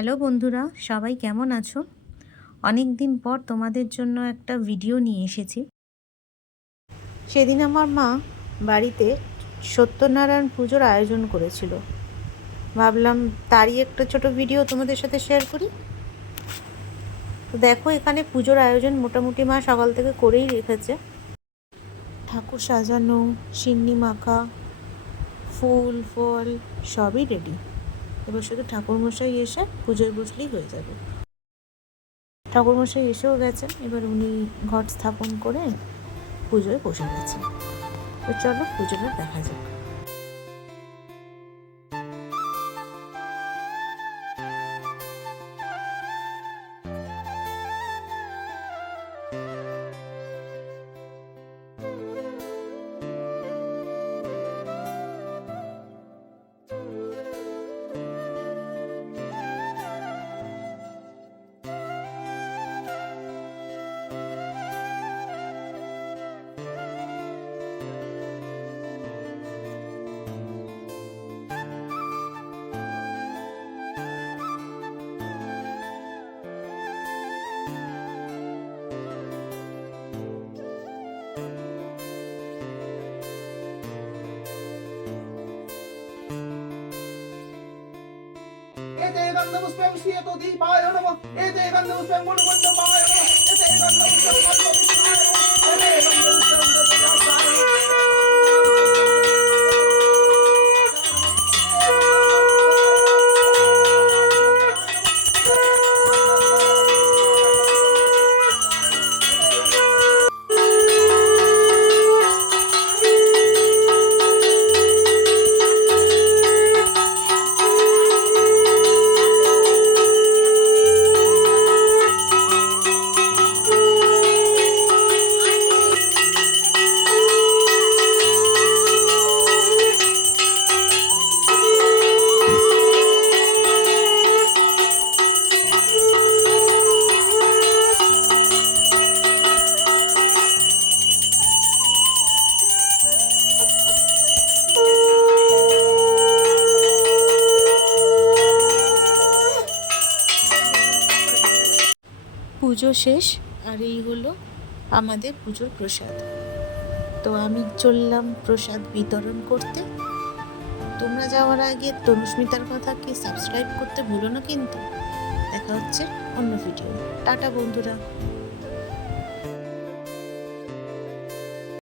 Hello বন্ধুরা, সবাই কেমন আছো? অনেক দিন পর তোমাদের জন্য একটা ভিডিও নিয়ে এসেছি। সেদিন আমার মা বাড়িতে সত্যনারায়ণ পুজোর আয়োজন করেছিল। ভাবলাম তারই একটা ছোট ভিডিও তোমাদের সাথে শেয়ার করি। তো দেখো, এখানে পুজোর আয়োজন মোটামুটি মা সকাল থেকে করেই রেখেছে। ঠাকুর সাজানো, সিন্নি মাখা, ফুল ফল সবই রেডি। এবার শুধু ঠাকুরমশাই এসে পুজোয় বসলেই হয়ে যাবে। ঠাকুরমশাই এসেও গেছেন, এবার উনি ঘট স্থাপন করে পুজোয় বসে গেছেন। তো চলো পুজোটা দেখা যাক। एते गन्धपुष्पं श्रियतो दीपाय नमः एते गन्धपुष्पं गुणवन्दपाय नमः एते गन्धपुष्पं पद्मपुष्पाय नमः एते गन्धपुष्पं दत्तयासाय পুজো শেষ, আর এই হলো আমাদের পুজোর প্রসাদ। তো আমি চললাম প্রসাদ বিতরণ করতে। তোমরা যাওয়ার আগে তনুস্মিতার কথাকে সাবস্ক্রাইব করতে ভুলো না কিন্তু। দেখা হচ্ছে অন্য ভিডিও। টাটা বন্ধুরা।